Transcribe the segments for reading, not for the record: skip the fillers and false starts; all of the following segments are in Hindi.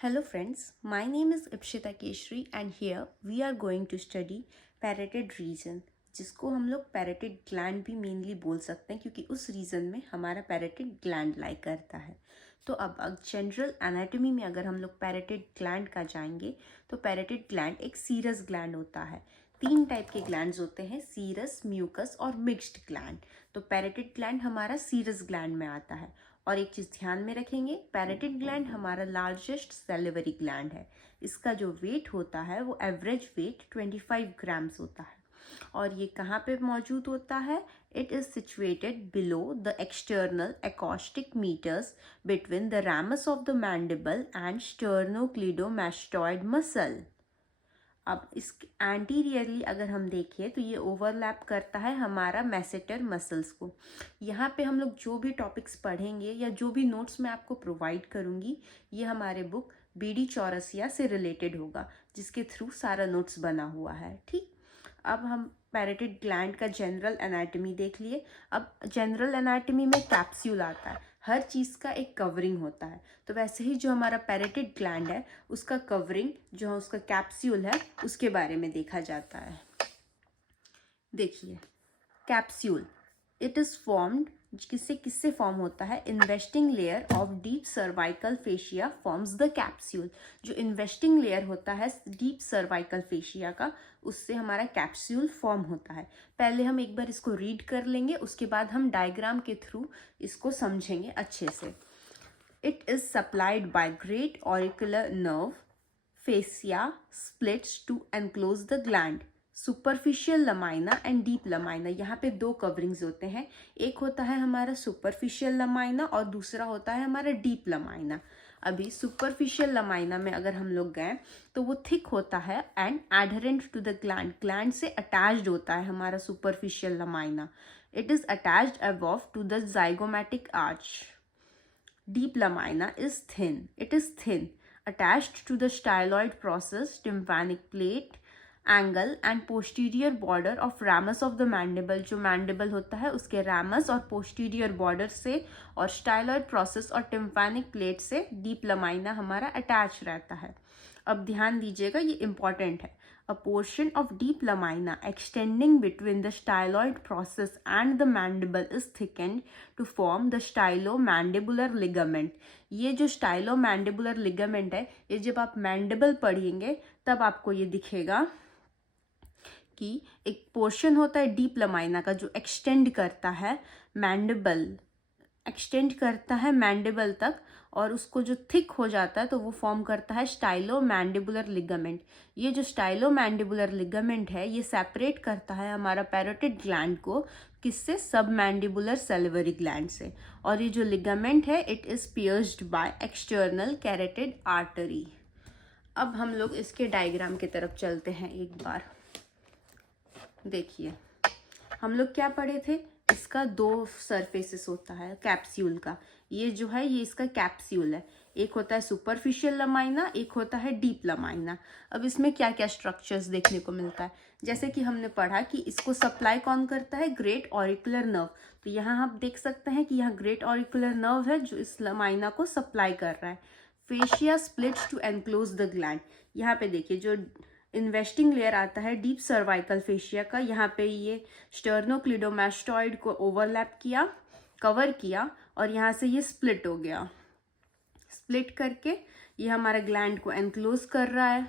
Hello friends, my name is Ipshita Keshri and here we are going to study parotid region, जिसको हम लोग parotid gland भी मेनली बोल सकते हैं क्योंकि उस रीजन में हमारा parotid gland लाई करता है। तो अब जनरल एनाटॉमी में अगर हम लोग parotid gland का जाएंगे तो parotid gland एक सीरस ग्लैंड होता है। तीन टाइप के ग्लैंड्स होते हैं, सीरस, म्यूकस और मिक्स्ड ग्लैंड। तो पैरेटिड ग्लैंड हमारा सीरस ग्लैंड में आता है। और एक चीज़ ध्यान में रखेंगे, पैरेटिड ग्लैंड हमारा लार्जेस्ट सेलिवरी ग्लैंड है। इसका जो वेट होता है वो एवरेज वेट 25 ग्राम्स होता है। और ये कहाँ पे मौजूद होता है? It is situated below the external acoustic meatus between the ramus of the mandible and sternocleidomastoid muscle. अब इस एंटीरियरली अगर हम देखें तो ये ओवरलैप करता है हमारा मैसेटर मसल्स को। यहाँ पे हम लोग जो भी टॉपिक्स पढ़ेंगे या जो भी नोट्स मैं आपको प्रोवाइड करूँगी ये हमारे बुक बीडी चौरसिया से रिलेटेड होगा, जिसके थ्रू सारा नोट्स बना हुआ है। ठीक, अब हम पैरेटिड ग्लैंड का जनरल एनाटॉमी देख लिए। अब जनरल एनाटॉमी में कैप्सूल आता है, हर चीज़ का एक कवरिंग होता है। तो वैसे ही जो हमारा पैरेटिड ग्लैंड है उसका कवरिंग जो है, उसका कैप्सूल है, उसके बारे में देखा जाता है। देखिए कैप्सूल, इट इज़ फॉर्म्ड, किससे फॉर्म होता है? Investing layer of deep cervical fascia forms the capsule. जो इन्वेस्टिंग लेयर होता है डीप सर्वाइकल फेशिया का, उससे हमारा कैप्सूल फॉर्म होता है। पहले हम एक बार इसको रीड कर लेंगे, उसके बाद हम डायग्राम के थ्रू इसको समझेंगे अच्छे से। It is supplied by great auricular nerve, fascia splits to enclose the gland, superficial lamina and deep lamina. यहाँ पे दो कवरिंग्स होते हैं, एक होता है हमारा सुपरफिशियल लमाइना और दूसरा होता है हमारा डीप लमाइना। अभी सुपरफिशियल लमाइना में अगर हम लोग गए तो वो थिक होता है and adherent to the gland, gland से अटैच्ड होता है हमारा superficial lamina. It is attached above to the zygomatic arch. Deep lamina is thin. It is thin, attached to the styloid process, tympanic plate, angle and posterior border of ramus of the mandible। जो mandible होता है उसके ramus और posterior border से और styloid process और tympanic plate से deep lamina हमारा attach रहता है। अब ध्यान दीजिएगा, ये important है। A portion of deep lamina extending between the styloid process and the mandible is thickened to form the stylomandibular ligament। ये जो stylomandibular ligament है, ये जब आप mandible पढ़ेंगे तब आपको ये दिखेगा कि एक पोर्शन होता है डीप लमाइना का जो एक्सटेंड करता है मैंडिबल तक, और उसको जो थिक हो जाता है तो वो फॉर्म करता है स्टाइलोमैंडिबुलर लिगामेंट। ये जो स्टाइलोमैंडिबुलर लिगामेंट है ये सेपरेट करता है हमारा पैरोटिड ग्लैंड को, किससे? सब मैंडिबुलर सेलिवरी ग्लैंड से। और ये जो लिगामेंट है it is pierced by external carotid artery. अब हम लोग इसके डायग्राम की तरफ चलते हैं एक बार। देखिए हम लोग क्या पढ़े थे, इसका दो सरफेसेस होता है कैप्सूल का। ये जो है ये इसका कैप्सूल है, एक होता है सुपरफिशियल लमाइना, एक होता है डीप लमाइना। अब इसमें क्या क्या स्ट्रक्चर्स देखने को मिलता है, जैसे कि हमने पढ़ा कि इसको सप्लाई कौन करता है? Great auricular nerve. तो यहाँ आप देख सकते हैं कि यहाँ ग्रेट ऑरिकुलर नर्व है जो इस लमाइना को सप्लाई कर रहा है। Fascia splits to enclose the gland. यहाँ पे देखिए जो इन्वेस्टिंग लेयर आता है डीप सर्वाइकल फेशिया का, यहाँ पे ये स्टर्नोक्लिडोमास्टॉइड को ओवरलैप किया, कवर किया, और यहाँ से ये स्प्लिट हो गया। स्प्लिट करके ये हमारा ग्लैंड को एनक्लोज कर रहा है।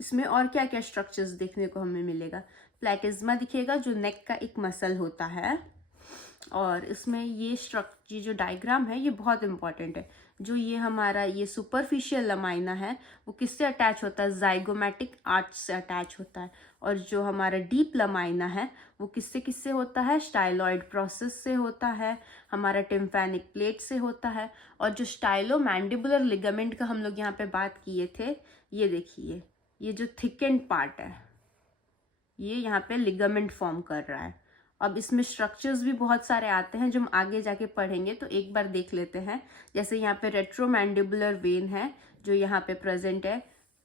इसमें और क्या क्या स्ट्रक्चर्स देखने को हमें मिलेगा? प्लेटिज्मा दिखेगा जो नेक का एक मसल होता है। और इसमें ये जो डायग्राम है ये बहुत इंपॉर्टेंट है। जो ये हमारा ये सुपरफिशियल लमाइना है वो किससे अटैच होता है? जाइगोमैटिक आर्च से अटैच होता है। और जो हमारा डीप लमाइना है वो किससे किससे होता है? स्टाइलॉइड प्रोसेस से होता है, हमारा टिम्फैनिक प्लेट से होता है। और जो स्टाइलोमैंडिबुलर लिगामेंट का हम लोग यहाँ पे बात किए थे, ये देखिए ये जो थिकेंड पार्ट है ये यहाँ पे लिगामेंट फॉर्म कर रहा है। अब इसमें स्ट्रक्चर्स भी बहुत सारे आते हैं जो हम आगे जाके पढ़ेंगे, तो एक बार देख लेते हैं। जैसे यहाँ पे रेट्रोमैंडिबुलर वेन है जो यहाँ पे प्रेजेंट है,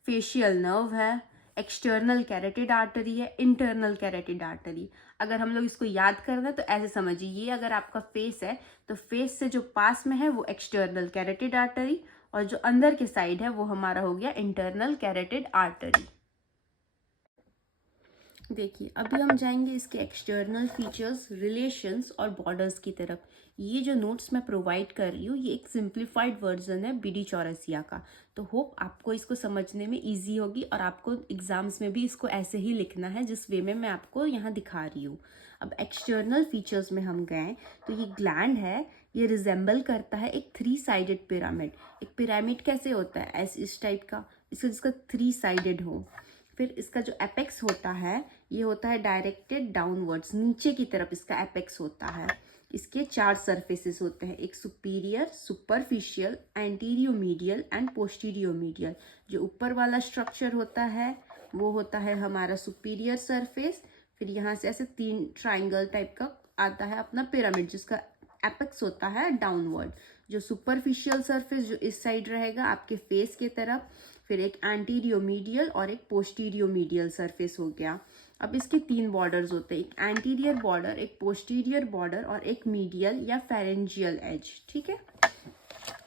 फेशियल नर्व है, एक्सटर्नल कैरोटिड आर्टरी है, इंटरनल कैरोटिड आर्टरी। अगर हम लोग इसको याद कर रहे हैं तो ऐसे समझिए, ये अगर आपका फेस है तो फेस से जो पास में है वो एक्सटर्नल कैरोटिड आर्टरी, और जो अंदर के साइड है वो हमारा हो गया इंटरनल कैरोटिड आर्टरी। देखिए अभी हम जाएंगे इसके एक्सटर्नल फीचर्स, रिलेशंस और बॉर्डर्स की तरफ। ये जो नोट्स मैं प्रोवाइड कर रही हूँ ये एक सिंप्लीफाइड वर्जन है बीडी चौरसिया का, तो होप आपको इसको समझने में इजी होगी और आपको एग्जाम्स में भी इसको ऐसे ही लिखना है जिस वे में मैं आपको यहाँ दिखा रही हूँ। अब एक्सटर्नल फीचर्स में हम गए तो ये ग्लैंड है, ये रिजेंबल करता है एक 3 साइडेड पिरामिड। एक पिरामिड कैसे होता है, ऐसे इस टाइप का, इसका जिसका 3 साइडेड हो। फिर इसका जो एपेक्स होता है ये होता है डायरेक्टेड डाउनवर्ड्स, नीचे की तरफ इसका एपेक्स होता है। इसके 4 सरफेसेस होते हैं, एक सुपीरियर, सुपरफिशियल, एंटीरियोमीडियल एंड पोस्टीरियोमीडियल। जो ऊपर वाला स्ट्रक्चर होता है वो होता है हमारा सुपीरियर सरफेस। फिर यहाँ से ऐसे 3 ट्राइंगल टाइप का आता है अपना पिरामिड जिसका एपेक्स होता है डाउनवर्ड। जो सुपरफिशियल सरफेस जो इस साइड रहेगा आपके फेस के तरफ, फिर एक एंटीरियोमीडियल और एक पोस्टीरियोमीडियल सरफेस हो गया। अब इसके 3 बॉर्डर्स होते हैं, एक एंटीरियर बॉर्डर, एक पोस्टीरियर बॉर्डर और एक मीडियल या फेरेंजियल एज। ठीक है,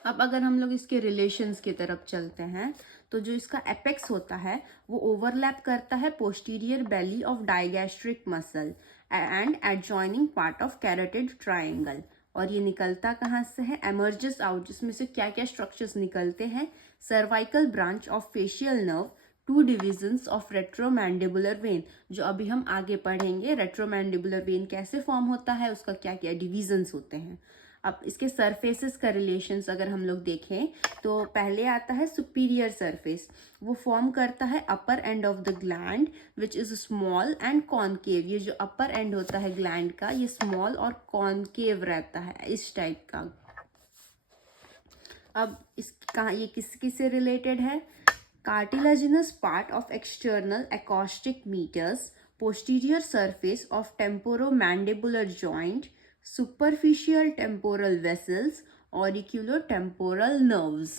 अब अगर हम लोग इसके रिलेशंस की तरफ चलते हैं तो जो इसका एपेक्स होता है वो ओवरलैप करता है posterior belly of digastric muscle and adjoining part of carotid triangle. और ये निकलता कहाँ से है, एमर्जेस आउट, जिसमें से क्या क्या स्ट्रक्चर्स निकलते हैं, cervical branch of facial nerve, 2 divisions of retromandibular vein. जो अभी हम आगे पढ़ेंगे रेट्रोमैंडिबुलर वेन कैसे फॉर्म होता है, उसका क्या क्या डिविजन्स होते हैं। अब इसके सरफेसेस का रिलेशंस अगर हम लोग देखें तो पहले आता है सुपीरियर सरफेस, वो फॉर्म करता है upper end of the gland which is small and concave. ये जो अपर एंड होता है ग्लैंड का ये स्मॉल और कॉनकेव रहता है इस टाइप का। अब इसका ये किससे रिलेटेड है, cartilaginous part of external acoustic meatus, posterior surface of temporomandibular joint, superficial temporal vessels, auriculotemporal nerves.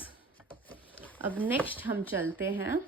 अब नेक्स्ट हम चलते हैं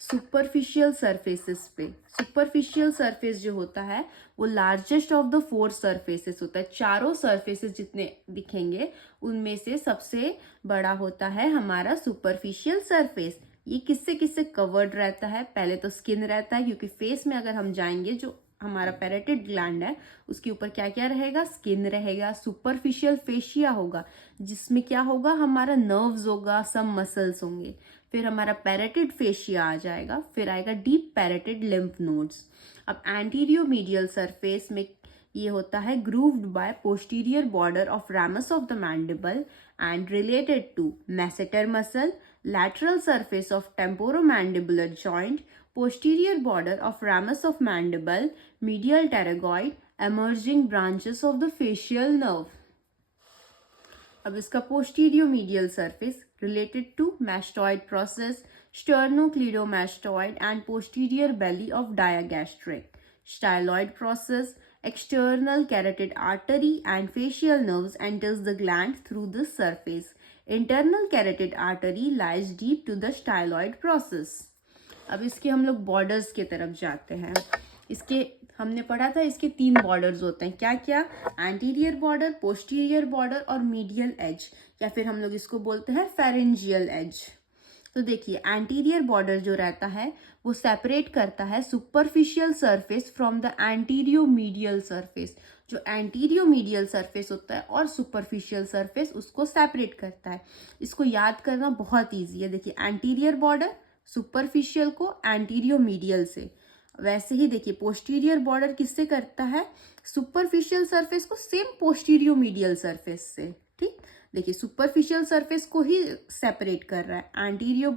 सुपरफिशियल सरफेसेस पे। सुपरफिशियल सरफेस जो होता है वो लार्जेस्ट ऑफ द 4 सरफेसेस होता है। चारों सरफेसेस जितने दिखेंगे उनमें से सबसे बड़ा होता है हमारा सुपरफिशियल सरफेस। ये किससे किससे कवर्ड रहता है, पहले तो स्किन रहता है, क्योंकि फेस में अगर हम जाएंगे जो हमारा पैरेटिड ग्लैंड है उसके ऊपर क्या क्या रहेगा, स्किन रहेगा। सुपरफिशियल फेशिया होगा जिसमें क्या होगा, हमारा नर्व्स होगा, सब मसल्स होंगे। फिर हमारा पैरेटिड फेशिया आ जाएगा, फिर आएगा डीप पैरेटिड लिम्फ नोड्स। अब एंटीरियो मीडियल सरफेस में ये होता है grooved by posterior border of ramus of the mandible and related to masseter muscle, lateral surface of temporomandibular joint, posterior border of ramus of mandible, medial pterygoid, emerging branches of the facial nerve. अब इसका posterior medial surface related to mastoid process, sternocleidomastoid and posterior belly of digastric, styloid process, external carotid artery and facial nerves enters the gland through this surface. Internal carotid artery lies deep to the styloid process. अब इसके हम लोग बॉर्डर्स की तरफ जाते हैं। इसके हमने पढ़ा था इसके 3 बॉर्डर्स होते हैं, क्या क्या, एंटीरियर बॉर्डर, पोस्टीरियर बॉर्डर और मीडियल एज, या फिर हम लोग इसको बोलते हैं फेरेंजियल एज। तो देखिए एंटीरियर बॉर्डर जो रहता है वो सेपरेट करता है superficial surface from the anteromedial surface. जो एंटीरियो मीडियल सरफेस होता है और सुपरफिशियल सरफेस उसको सेपरेट करता है। इसको याद करना बहुत ईजी है। देखिए एंटीरियर बॉर्डर सुपरफिशियल को एंटीरियो मीडियल से, वैसे ही देखिए पोस्टीरियर बॉर्डर किससे करता है, सुपरफिशियल सरफेस को सेम पोस्टीरियो मीडियल सरफेस से। ठीक, देखिए सुपरफिशियल सरफेस को ही सेपरेट कर रहा है, एंटीरियर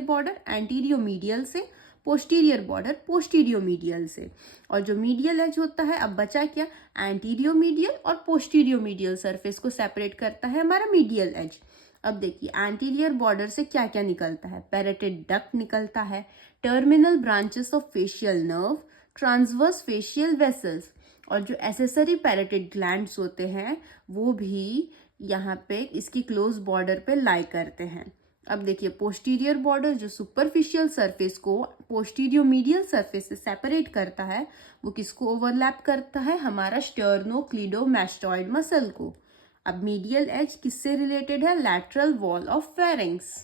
बॉर्डर एंटीरियो मीडियल से, पोस्टीरियर बॉर्डर पोस्टीरियो मीडियल से। और जो मीडियल एज होता है, अब बचा क्या, एंटीरियो मीडियल और पोस्टीरियो मीडियल सरफेस को सेपरेट करता है हमारा मीडियल एज। अब देखिए एंटीरियर बॉर्डर से क्या क्या निकलता है, पैरेटिड डक्ट निकलता है, terminal branches of facial nerve, transverse facial vessels, और जो एसेसरी पैरेटिड ग्लैंड्स होते हैं वो भी यहाँ पे इसकी क्लोज बॉर्डर पे लाई करते हैं। अब देखिए पोस्टीरियर बॉर्डर जो सुपरफिशियल सरफेस को पोस्टीरियो मीडियल सरफेस से सेपरेट करता है वो किसको ओवरलैप करता है, हमारा स्टर्नोक्लीडोमास्टॉइड मसल को। अब मीडियल एज किससे रिलेटेड है? Lateral wall of pharynx.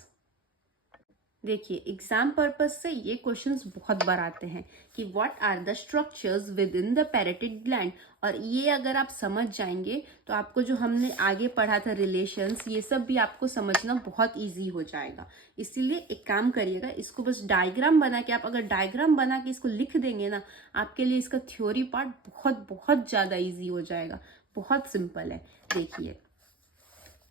देखिए एग्जाम पर्पज से ये क्वेश्चंस बहुत बार आते हैं कि what are the structures within the parotid gland, और ये अगर आप समझ जाएंगे तो आपको जो हमने आगे पढ़ा था रिलेशंस, ये सब भी आपको समझना बहुत इजी हो जाएगा। इसीलिए एक काम करिएगा, इसको बस डायग्राम बना के, आप अगर डायग्राम बना के इसको लिख देंगे ना, आपके लिए इसका थ्योरी पार्ट बहुत बहुत ज़्यादा ईजी हो जाएगा। बहुत सिंपल है। देखिए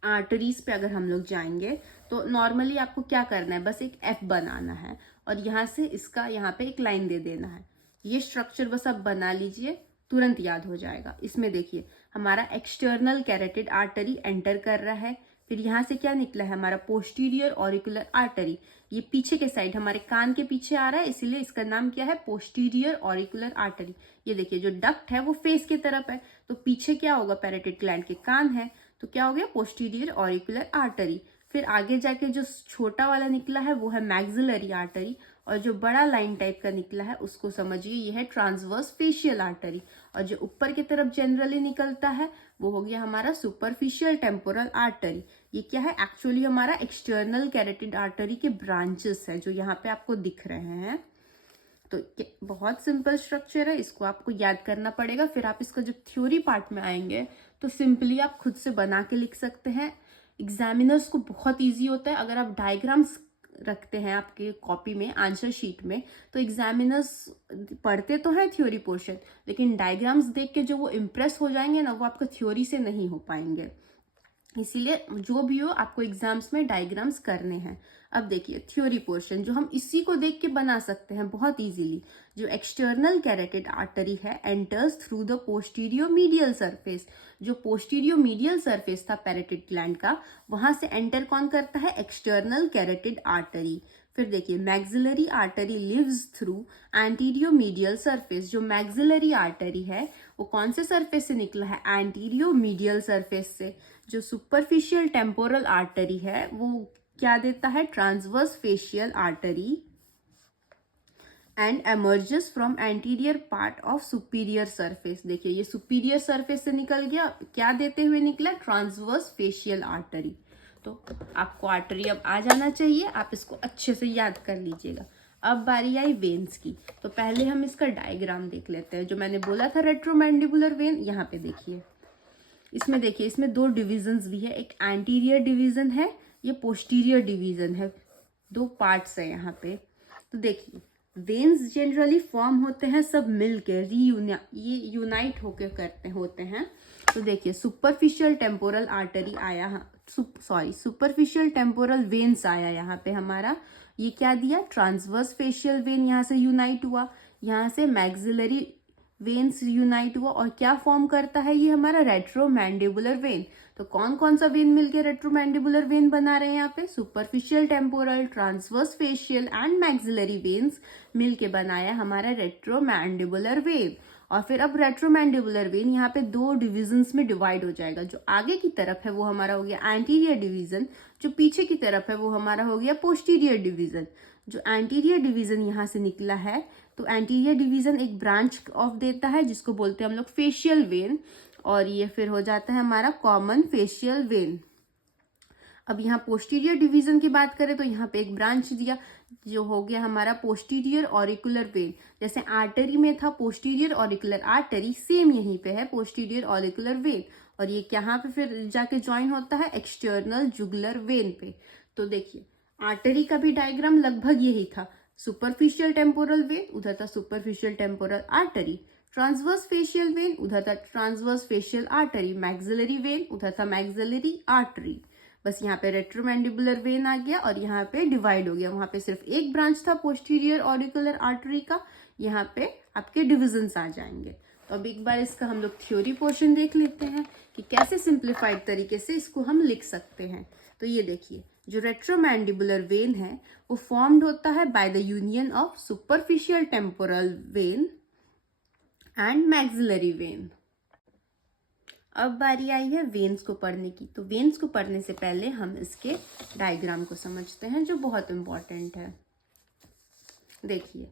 आर्टरीज पे अगर हम लोग जाएंगे तो नॉर्मली आपको क्या करना है, बस एक एफ बनाना है और यहाँ से इसका यहाँ पे एक लाइन दे देना है। ये स्ट्रक्चर बस आप बना लीजिए, तुरंत याद हो जाएगा। इसमें देखिए हमारा एक्सटर्नल कैरोटिड आर्टरी एंटर कर रहा है, फिर यहाँ से क्या निकला है, हमारा पोस्टीरियर ऑरिकुलर आर्टरी। ये पीछे के साइड हमारे कान के पीछे आ रहा है, इसीलिए इसका नाम क्या है, पोस्टीरियर ऑरिकुलर आर्टरी। ये देखिए जो डक्ट है वो फेस की तरफ है, तो पीछे क्या होगा, पैरेटिड ग्लैंड के कान है, तो क्या हो गया, पोस्टीरियर ऑरिकुलर आर्टरी। फिर आगे जाके जो छोटा वाला निकला है वो है मैक्सिलरी आर्टरी, और जो बड़ा लाइन टाइप का निकला है उसको समझिए ये है ट्रांसवर्स फेशियल आर्टरी, और जो ऊपर की तरफ जनरली निकलता है वो हो गया हमारा सुपरफिशियल टेम्पोरल आर्टरी। ये क्या है, एक्चुअली हमारा एक्सटर्नल कैरोटिड आर्टरी के ब्रांचेस है जो यहाँ पे आपको दिख रहे हैं। तो बहुत सिंपल स्ट्रक्चर है, इसको आपको याद करना पड़ेगा। फिर आप इसका जब थ्योरी पार्ट में आएंगे तो सिंपली आप खुद से बना के लिख सकते हैं। एग्जामिनर्स को बहुत इजी होता है अगर आप डायग्राम्स रखते हैं आपके कॉपी में, आंसर शीट में, तो एग्जामिनर्स पढ़ते तो है थ्योरी पोर्शन, लेकिन डायग्राम्स देख के जो वो इम्प्रेस हो जाएंगे ना, वो आपको थ्योरी से नहीं हो पाएंगे। इसीलिए जो भी हो आपको एग्जाम्स में डायग्राम्स करने हैं। अब देखिए थ्योरी पोर्शन जो हम इसी को देख के बना सकते हैं बहुत इजीली। जो एक्सटर्नल कैरोटिड आर्टरी है enters through the posterior medial surface. जो पोस्टीरियो मीडियल सरफेस था पैरेटिड ग्लैंड का, वहां से एंटर कौन करता है, एक्सटर्नल कैरोटिड आर्टरी। फिर देखिए maxillary artery lives through anteromedial surface. जो मैक्सिलरी आर्टरी है वो कौन से सरफेस से निकला है, एंटीरियो मीडियल सरफेस से। जो सुपरफिशियल टेम्पोरल आर्टरी है वो क्या देता है, transverse facial artery, and emerges from anterior part of superior surface. देखिए ये सुपीरियर सरफेस से निकल गया, क्या देते हुए निकला, ट्रांसवर्स फेशियल आर्टरी। तो आपको आर्टरी अब आ जाना चाहिए, आप इसको अच्छे से याद कर लीजिएगा। अब बारी आई वेन्स की, तो पहले हम इसका डायग्राम देख लेते हैं। जो मैंने बोला था रेट्रोमैंडिबुलर वेन, यहाँ पे देखिए इसमें, देखिए इसमें दो डिविजन्स भी है, एक एंटीरियर डिवीजन है, ये पोस्टीरियर डिवीजन है, दो पार्ट्स है यहाँ पे। तो देखिए वेन्स जनरली फॉर्म होते हैं सब मिलके, ये यूनाइट होके करते होते हैं। तो देखिए सुपरफिशियल टेम्पोरल आर्टरी आया, सुपरफिशियल टेम्पोरल वेन्स आया यहाँ पे हमारा। ये क्या दिया, ट्रांसवर्स फेशियल वेन यहाँ से यूनाइट हुआ, यहाँ से मैक्सिलरी वेन्स यूनाइट हुआ, और क्या फॉर्म करता है ये हमारा, रेट्रोमैंडिबुलर वेन। तो कौन कौन सा वेन मिलके रेट्रोमैंडिबुलर वेन बना रहे हैं यहाँ पे, superficial temporal, transverse facial and maxillary veins मिलके बनाया हमारा रेट्रोमैंडिबुलर वेन। और फिर अब रेट्रोमैंडिबुलर वेन यहाँ पे दो डिविजन्स में डिवाइड हो जाएगा। जो आगे की तरफ है वो हमारा हो गया एंटीरियर डिवीजन, जो पीछे की तरफ है वो हमारा हो गया पोस्टीरियर डिवीजन। जो एंटीरियर डिवीजन यहाँ से निकला है, तो एंटीरियर डिवीजन एक ब्रांच ऑफ देता है जिसको बोलते हैं हम लोग फेशियल वेन, और ये फिर हो जाता है हमारा कॉमन फेशियल वेन। अब यहाँ पोस्टीरियर डिवीजन की बात करें तो यहाँ पे एक ब्रांच दिया जो हो गया हमारा पोस्टीरियर ऑरिकुलर वेन। जैसे आर्टरी में था पोस्टीरियर ऑरिकुलर आर्टरी, सेम यहीं पे है पोस्टीरियर ऑरिकुलर वेन, और ये कहाँ पे फिर जाके ज्वाइन होता है, एक्सटर्नल जुगुलर वेन पे। तो देखिए आर्टरी का भी डायग्राम लगभग यही था, सुपरफिशियल टेम्पोरल वेन, उधर था superficial temporal artery, transverse facial vein, उधर था transverse facial artery, maxillary when, उधर था मैक्सिलरी आर्टरी। बस यहाँ पे रेट्रोमैंडिबुलर वेन आ गया और यहाँ पे डिवाइड हो गया, वहां पे सिर्फ एक ब्रांच था पोस्टीरियर ऑरिकुलर आर्टरी का, यहाँ पे आपके डिविजन्स आ जाएंगे। तो अब एक बार इसका हम लोग थ्योरी पोर्शन देख लेते हैं कि कैसे सिंप्लीफाइड तरीके से इसको हम लिख सकते हैं। तो ये देखिए जो रेट्रोमैंडिबुलर वेन है वो फॉर्म्ड होता है by the union of superficial temporal when and maxillary when. अब बारी आई है वेन्स को पढ़ने की। तो वेन्स को पढ़ने से पहले हम इसके डायग्राम को समझते हैं जो बहुत इंपॉर्टेंट है। देखिए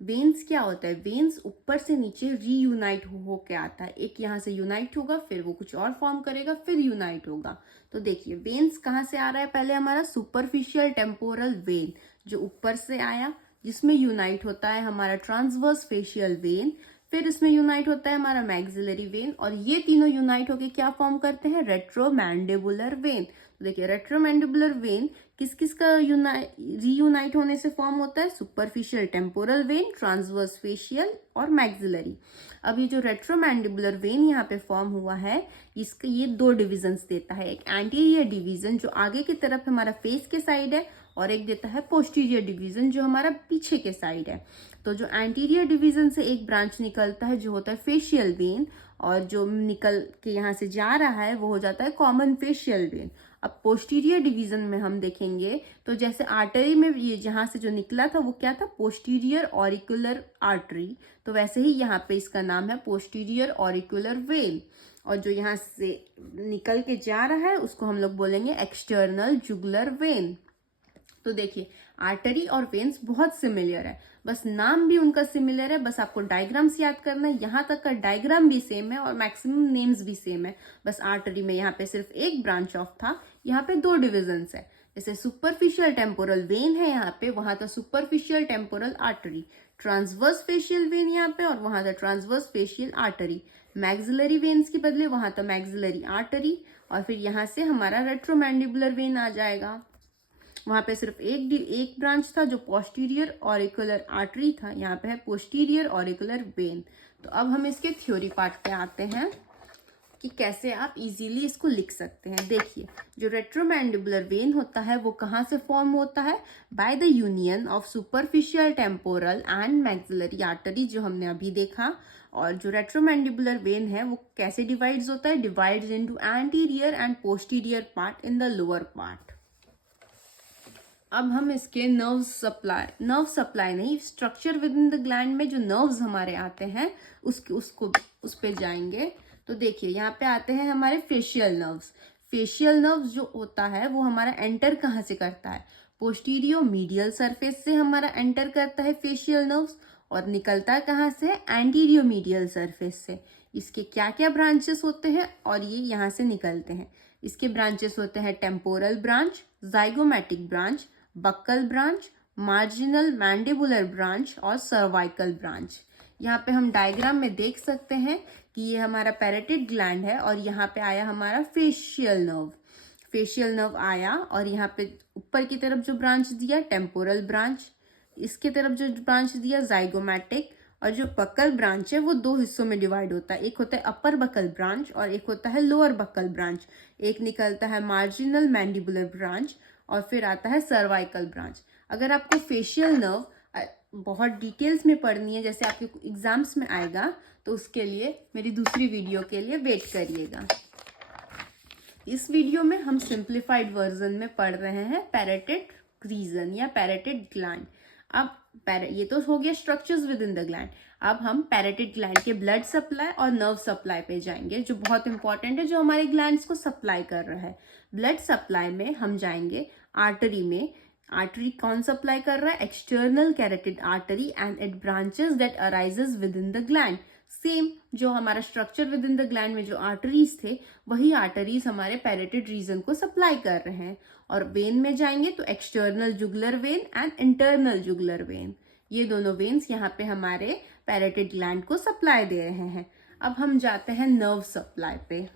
वेन्स क्या होता है, वेन्स ऊपर से नीचे रीयूनाइट हो के आता है, एक यहाँ से यूनाइट होगा, फिर वो कुछ और फॉर्म करेगा, फिर यूनाइट होगा। तो देखिए वेन्स कहाँ से आ रहा है, पहले हमारा सुपरफिशियल टेम्पोरल वेन जो ऊपर से आया, जिसमें यूनाइट होता है हमारा ट्रांसवर्स फेशियल वेन, फिर इसमें यूनाइट होता है हमारा मैक्सिलरी वेन, और ये तीनों यूनाइट होके क्या फॉर्म करते हैं, रेट्रोमैंडिबुलर वेन। तो देखिए रेट्रोमैंडिबुलर वेन किस किस का रीयूनाइट होने से फॉर्म होता है, superficial temporal when, transverse facial और मैक्सिलरी। अब ये जो रेट्रोमैंडिबुलर वेन यहाँ पे फॉर्म हुआ है, इसका ये दो डिविजन्स देता है, एक एंटीरियर डिवीजन जो आगे की तरफ हमारा फेस के साइड है, और एक देता है पोस्टीरियर डिवीजन जो हमारा पीछे के साइड है। तो जो एंटीरियर डिवीजन से एक ब्रांच निकलता है जो होता है फेशियल वेन, और जो निकल के यहाँ से जा रहा है वो हो जाता है कॉमन फेशियल वेन। अब पोस्टीरियर डिवीजन में हम देखेंगे तो जैसे आर्टरी में ये जहाँ से जो निकला था वो क्या था, पोस्टीरियर ऑरिकुलर आर्टरी, तो वैसे ही यहाँ पे इसका नाम है पोस्टीरियर ऑरिकुलर वेन। और जो यहाँ से निकल के जा रहा है उसको हम लोग बोलेंगे एक्सटर्नल जुगुलर वेन। तो देखिए आर्टरी और वेन्स बहुत सिमिलर है, बस नाम भी उनका सिमिलर है, बस आपको डायग्राम्स याद करना है, यहाँ तक का डायग्राम भी सेम है और मैक्सिमम नेम्स भी सेम है। बस आर्टरी में यहाँ पे सिर्फ एक ब्रांच ऑफ था, यहाँ पे दो डिविजन्स है। जैसे सुपरफिशियल टेम्पोरल वेन है यहाँ पे, वहां था superficial temporal artery, transverse facial vein यहाँ पे और वहां था transverse facial artery, maxillary veins के बदले वहां था मैक्सिलरी आर्टरी, और फिर यहाँ से हमारा रेट्रोमैंडिबुलर वेन आ जाएगा। वहां पे सिर्फ एक ब्रांच था जो पोस्टीरियर ऑरिकुलर आर्टरी था, यहाँ पे है पोस्टीरियर ऑरिकुलर वेन। तो अब हम इसके थ्योरी पार्ट पे आते हैं कि कैसे आप इजीली इसको लिख सकते हैं। देखिए जो रेट्रोमैंडिबुलर वेन होता है वो कहाँ से फॉर्म होता है, by the union of superficial temporal and maxillary artery जो हमने अभी देखा। और जो रेट्रोमैंडिबुलर वेन है वो कैसे डिवाइड्स होता है, divides into anterior and posterior part in the lower part. अब हम इसके नर्व सप्लाई नहीं, structure with in the gland में जो नर्व्स हमारे आते हैं उस पे जाएंगे। तो देखिए यहाँ पे आते हैं हमारे फेशियल नर्व्स। फेशियल नर्व्स जो होता है वो हमारा एंटर कहाँ से करता है, पोस्टीरियो मीडियल सरफेस से हमारा एंटर करता है फेशियल नर्व्स, और निकलता है कहाँ से, एंटीरियो मीडियल सरफेस से। इसके क्या क्या ब्रांचेस होते हैं और ये यहाँ से निकलते हैं। इसके ब्रांचेस होते हैं temporal branch, zygomatic branch, buccal branch, marginal mandibular branch और सर्वाइकल ब्रांच। यहाँ पे हम डायग्राम में देख सकते हैं कि ये हमारा पैरेटिड ग्लैंड है और यहाँ पे आया हमारा फेशियल नर्व आया, और यहाँ पे ऊपर की तरफ जो ब्रांच दिया टेम्पोरल ब्रांच, इसके तरफ जो ब्रांच दिया जाइगोमैटिक, और जो बक्कल ब्रांच है वो दो हिस्सों में डिवाइड होता है, एक होता है अपर बक्कल ब्रांच और एक होता है लोअर बक्कल ब्रांच। एक निकलता है मार्जिनल मैंडिबुलर ब्रांच और फिर आता है सर्वाइकल ब्रांच। अगर आपको फेशियल नर्व बहुत डिटेल्स में पढ़नी है, जैसे आपके एग्जाम्स में आएगा, तो उसके लिए मेरी दूसरी वीडियो के लिए वेट करिएगा। इस वीडियो में हम सिंप्लीफाइड वर्जन में पढ़ रहे हैं पैरेटिड रीजन या पैरेटिड ग्लैंड। अब ये तो हो गया structures within the gland. अब हम पैरेटिड ग्लैंड के ब्लड सप्लाई और नर्व सप्लाई पे जाएंगे, जो बहुत इंपॉर्टेंट है, जो हमारे ग्लैंड्स को सप्लाई कर रहा है। ब्लड सप्लाई में हम जाएंगे आर्टरी में। आर्टरी कौन सप्लाई कर रहा है, external carotid artery and it branches that arises with in the gland. Same जो हमारा structure with in the gland में जो आर्टरीज थे, वही आर्टरीज हमारे पैरेटिड रीजन को सप्लाई कर रहे हैं। और वेन में जाएंगे तो external jugular vein and internal jugular vein, ये दोनों वेन्स यहाँ पे हमारे पैरेटिड ग्लैंड को सप्लाई दे रहे हैं। अब हम जाते हैं नर्व सप्लाई पे।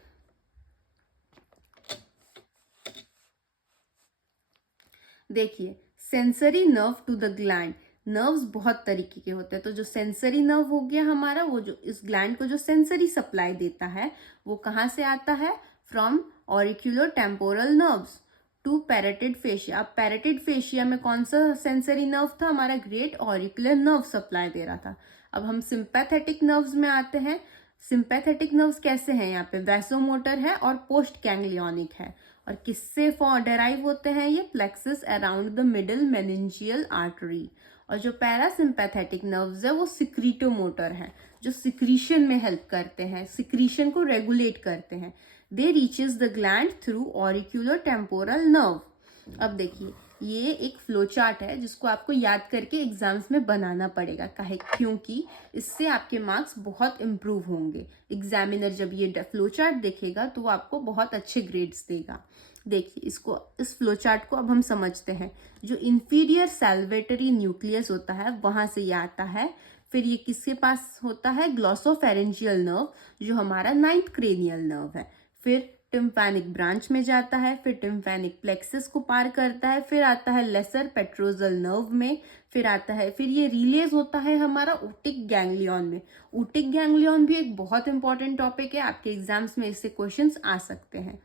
देखिए sensory nerve to the gland, nerves बहुत तरीके के होते हैं। तो जो सेंसरी नर्व हो गया हमारा, वो जो इस ग्लैंड को जो सेंसरी सप्लाई देता है वो कहाँ से आता है, from auriculotemporal nerves to parotid fascia. अब पैरेटिड फेशिया में कौन सा सेंसरी नर्व था, हमारा ग्रेट ऑरिकुलर नर्व सप्लाई दे रहा था। अब हम सिंपैथेटिक नर्व्स में आते हैं। सिंपैथेटिक नर्व्स कैसे हैं, यहाँ पे वैसोमोटर है और पोस्ट गैंग्लियोनिक है। और किससे डेराइव होते हैं, ये plexus around the middle meningeal artery. और जो पैरासिम्पैथेटिक नर्व्स है वो सिक्रीटोमोटर है, जो सिक्रीशन में हेल्प करते हैं, सिक्रीशन को रेगुलेट करते हैं। They reaches the gland through auriculotemporal nerve. अब देखिए ये एक फ्लो चार्ट है जिसको आपको याद करके एग्जाम्स में बनाना पड़ेगा, काहे क्योंकि इससे आपके मार्क्स बहुत इम्प्रूव होंगे। एग्जामिनर जब ये फ्लो चार्ट देखेगा तो वो आपको बहुत अच्छे ग्रेड्स देगा। देखिए इसको, इस फ्लो चार्ट को अब हम समझते हैं। जो इंफीरियर सैल्वेटरी न्यूक्लियस होता है वहां से ये आता है, फिर ये किसके पास होता है, ग्लॉसोफेरेंजियल नर्व जो हमारा 9th क्रेनियल नर्व है, फिर टिम्पैनिक ब्रांच में जाता है, फिर टिम्पैनिक प्लेक्सस को पार करता है, फिर आता है लेसर पेट्रोजल नर्व में, फिर आता है, फिर ये रिलीज होता है हमारा ओटिक गैंग्लियन में। ओटिक गैंग्लियन भी एक बहुत इंपॉर्टेंट टॉपिक है, आपके एग्जाम्स में इससे क्वेश्चंस आ सकते हैं।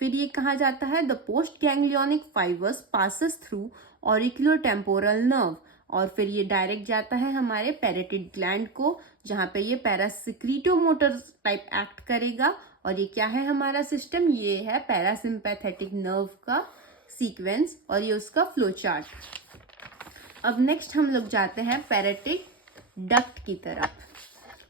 फिर ये कहा जाता है the post ganglionic fibres passes through auricular temporal nerve, और फिर ये डायरेक्ट जाता है हमारे पैरेटिड ग्लैंड को, जहाँ पे ये पैरासिक्रीटोमोटर टाइप एक्ट करेगा। और ये क्या है हमारा सिस्टम, ये है पैरासिम्पैथेटिक नर्व का सीक्वेंस और ये उसका फ्लो चार्ट। अब नेक्स्ट हम लोग जाते हैं पैरेटिड डक्ट की तरफ।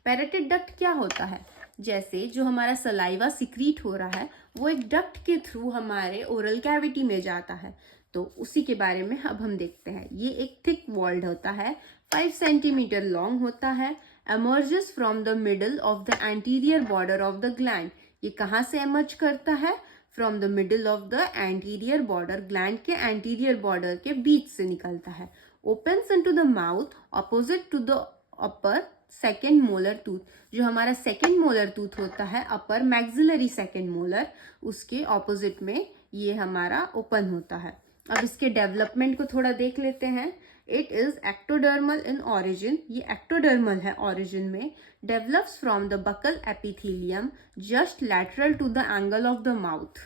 पैरेटिड डक्ट क्या होता है, जैसे जो हमारा सलाइवा सिक्रीट हो रहा है वो एक डक्ट के थ्रू हमारे ओरल कैविटी में जाता है, तो उसी के बारे में अब हम देखते हैं। ये एक थिक वॉल्ड होता है, 5 सेंटीमीटर लॉन्ग होता है, emerges from the middle of the anterior border of the gland। ये कहाँ से emerge करता है, from the middle of the anterior border, gland के anterior border के बीच से निकलता है। opens into the mouth opposite to the upper second molar tooth। जो हमारा second molar tooth होता है, upper maxillary second molar, उसके opposite में ये हमारा open होता है। अब इसके डेवलपमेंट को थोड़ा देख लेते हैं। It is ectodermal in origin, ये एक्टोडर्मल है ऑरिजिन में। Develops from the buccal epithelium just lateral to the angle of the mouth.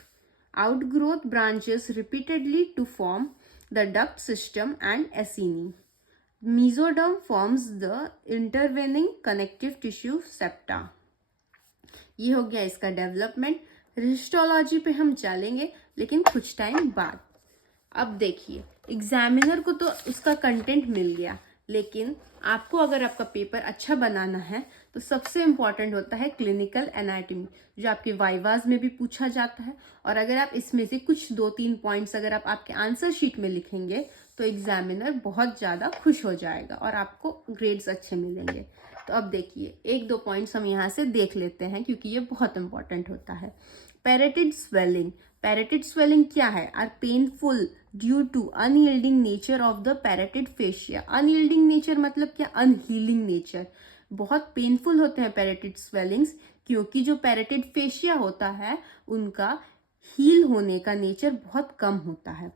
Outgrowth branches repeatedly to form the duct system and acini. Mesoderm forms the intervening connective tissue septa. ये हो गया इसका डेवलपमेंट। हिस्टोलॉजी पे हम चलेंगे लेकिन कुछ टाइम बाद। अब देखिए, एग्जामिनर को तो उसका कंटेंट मिल गया, लेकिन आपको अगर आपका पेपर अच्छा बनाना है तो सबसे इम्पॉर्टेंट होता है क्लिनिकल एनाटॉमी, जो आपके वाइवाज में भी पूछा जाता है। और अगर आप इसमें से कुछ 2-3 पॉइंट्स अगर आप आपके आंसर शीट में लिखेंगे तो एग्जामिनर बहुत ज़्यादा खुश हो जाएगा और आपको ग्रेड्स अच्छे मिलेंगे। तो अब देखिए 1-2 पॉइंट्स हम यहाँ से देख लेते हैं क्योंकि ये बहुत इंपॉर्टेंट होता है। पैरेटिड स्वेलिंग। पैरेटिड स्वेलिंग क्या है, are painful due to unyielding nature of the parotid fascia. Unyielding nature मतलब क्या, अनहीलिंग नेचर। बहुत पेनफुल होते हैं पैरेटिड स्वेलिंग्स क्योंकि जो पैरेटिड फेशिया होता है उनका हील होने का नेचर बहुत कम होता है।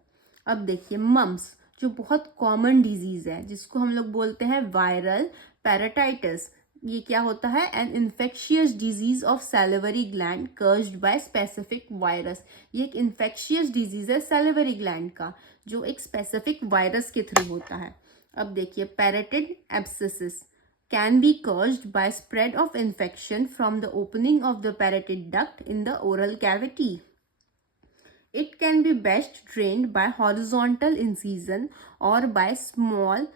अब देखिए मम्स, जो बहुत कॉमन डिजीज है जिसको हम लोग बोलते हैं वायरल पैराटाइटिस। ये क्या होता है, an infectious disease of salivary gland caused by specific virus. ये एक इन्फेक्शियस डिजीज है सैलिवरी ग्लैंड का, जो एक स्पेसिफिक वायरस के थ्रू होता है। अब देखिए parotid abscesses can be caused by spread of infection from the opening of the parotid duct in the oral cavity. It can be best drained by horizontal incision or by small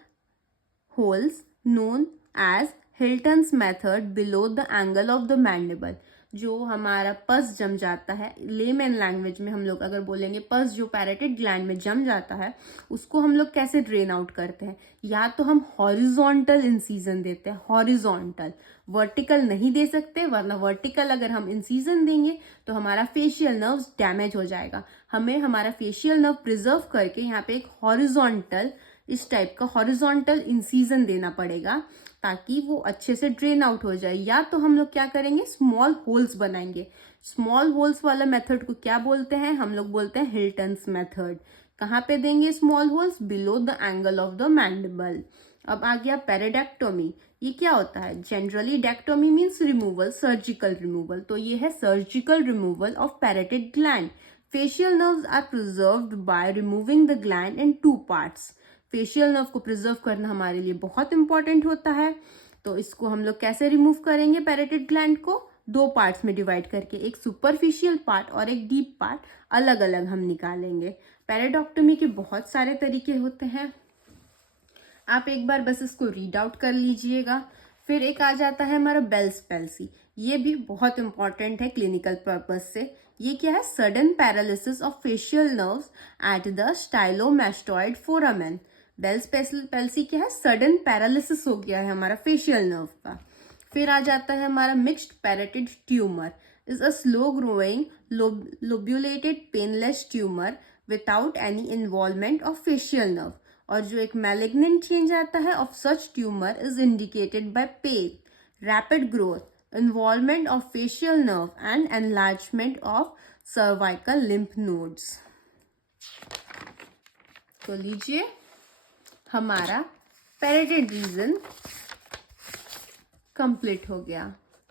holes known as Hilton's method below the angle of the mandible। जो हमारा पस जम जाता है, लेमन लैंग्वेज में हम लोग अगर बोलेंगे पस जो पैरेटिड ग्लैंड में जम जाता है उसको हम लोग कैसे ड्रेन आउट करते हैं, या तो हम हॉरिजॉन्टल इंसीजन देते हैं, हॉरिजॉन्टल, वर्टिकल नहीं दे सकते, वरना वर्टिकल अगर हम इंसीजन देंगे तो हमारा फेशियल नर्व्स डैमेज हो जाएगा। हमें हमारा फेशियल नर्व प्रिजर्व करके यहाँ पे एक हॉरिजॉन्टल, इस टाइप का हॉरिजॉन्टल इंसीजन देना पड़ेगा ताकि वो अच्छे से ड्रेन आउट हो जाए। या तो हम लोग क्या करेंगे, स्मॉल होल्स बनाएंगे। स्मॉल होल्स वाला मेथड को क्या बोलते हैं, हम लोग बोलते हैं हिल्टन्स मेथड। कहाँ पे देंगे small holes, below the angle of the mandible. अब आ गया पेरिडेक्टोमी। ये क्या होता है, generally ectomy means removal, surgical removal, तो ये है surgical removal of parotid gland. Facial nerves are preserved by removing the gland in 2 parts. Facial nerve को प्रिजर्व करना हमारे लिए बहुत इंपॉर्टेंट होता है, तो इसको हम लोग कैसे रिमूव करेंगे, पैरेटिड ग्लैंड को 2 पार्ट्स में डिवाइड करके, एक सुपरफिशियल पार्ट और एक डीप पार्ट अलग अलग हम निकालेंगे। पेरिडोक्टोमी के बहुत सारे तरीके होते हैं, आप एक बार बस इसको रीड आउट कर लीजिएगा। फिर एक आ जाता है हमारा बेल्स पैल्सी। ये भी बहुत इंपॉर्टेंट है क्लिनिकल पर्पज से। ये क्या है, sudden paralysis of facial nerves at the stylomastoid foramen. Bell's palsy क्या है, सडन पैरालिसिस हो गया है हमारा फेशियल नर्व का। फिर आ जाता है हमारा mixed parotid tumour, is a slow growing lobulated painless tumour without any involvement of facial nerve. और जो एक मैलिग्नेंट चेंज आता है of such tumour is indicated by pain, rapid growth, involvement of facial nerve and enlargement of cervical lymph nodes। तो लीजिए हमारा पैरेटेड रीजन कंप्लीट हो गया।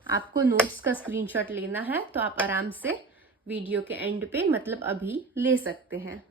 आपको नोट्स का स्क्रीनशॉट लेना है तो आप आराम से वीडियो के एंड पे मतलब अभी ले सकते हैं।